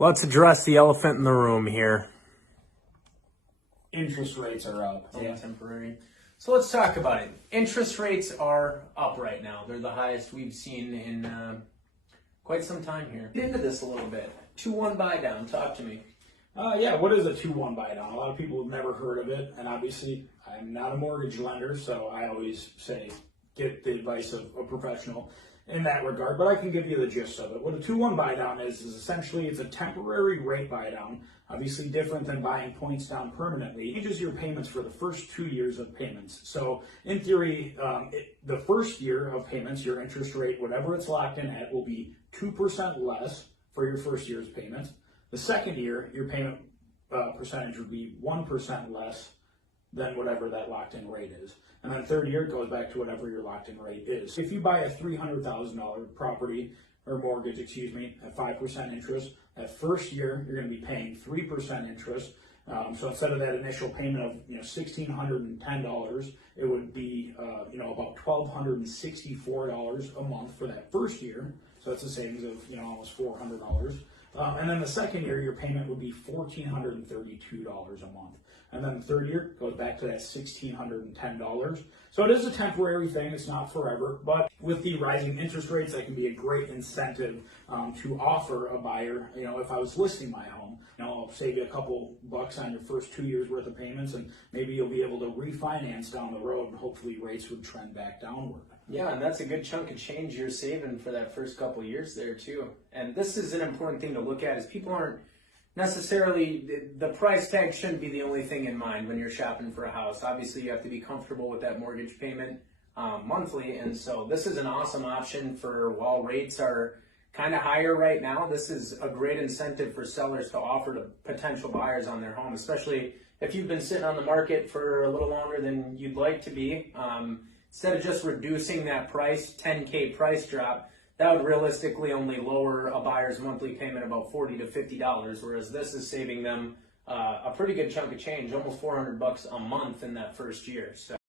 Let's address the elephant in the room here. Interest rates are up. Yeah, temporary. So let's talk about it. Interest rates are up right now. They're the highest we've seen in quite some time here. Get into this a little bit. 2-1 buy down. Talk to me. Yeah, what is a 2-1 buy down? A lot of people have never heard of it, and obviously I'm not a mortgage lender, so I always say get the advice of a professional in that regard, but I can give you the gist of it. What a 2-1 buy down is essentially it's a temporary rate buy down, obviously different than buying points down permanently. It changes your payments for the first 2 years of payments. So in theory, the first year of payments, your interest rate, whatever it's locked in at, will be 2% less for your first year's payments. The second year, your payment percentage would be 1% less than whatever that locked-in rate is. And then third year, it goes back to whatever your locked-in rate is. If you buy a $300,000 property, or mortgage, at 5% interest, that first year, you're going to be paying 3% interest. So instead of that initial payment of $1,610, it would be about $1,264 a month for that first year. So that's a savings of almost $400. And then the second year, your payment would be $1,432 a month. And then the third year goes back to that $1,610. So it is a temporary thing. It's not forever. But with the rising interest rates, that can be a great incentive to offer a buyer. If I was listing my home, I'll save you a couple bucks on your first 2 years worth of payments, and maybe you'll be able to refinance down the road, and hopefully rates would trend back downward. Yeah, and that's a good chunk of change you're saving for that first couple of years there too. And this is an important thing to look at, is people aren't necessarily, the price tag shouldn't be the only thing in mind when you're shopping for a house. Obviously you have to be comfortable with that mortgage payment monthly, and so this is an awesome option for while rates are kind of higher right now. This is a great incentive for sellers to offer to potential buyers on their home, especially if you've been sitting on the market for a little longer than you'd like to be. Instead of just reducing that price, 10K price drop, that would realistically only lower a buyer's monthly payment about $40 to $50, whereas this is saving them a pretty good chunk of change, almost $400 a month in that first year. So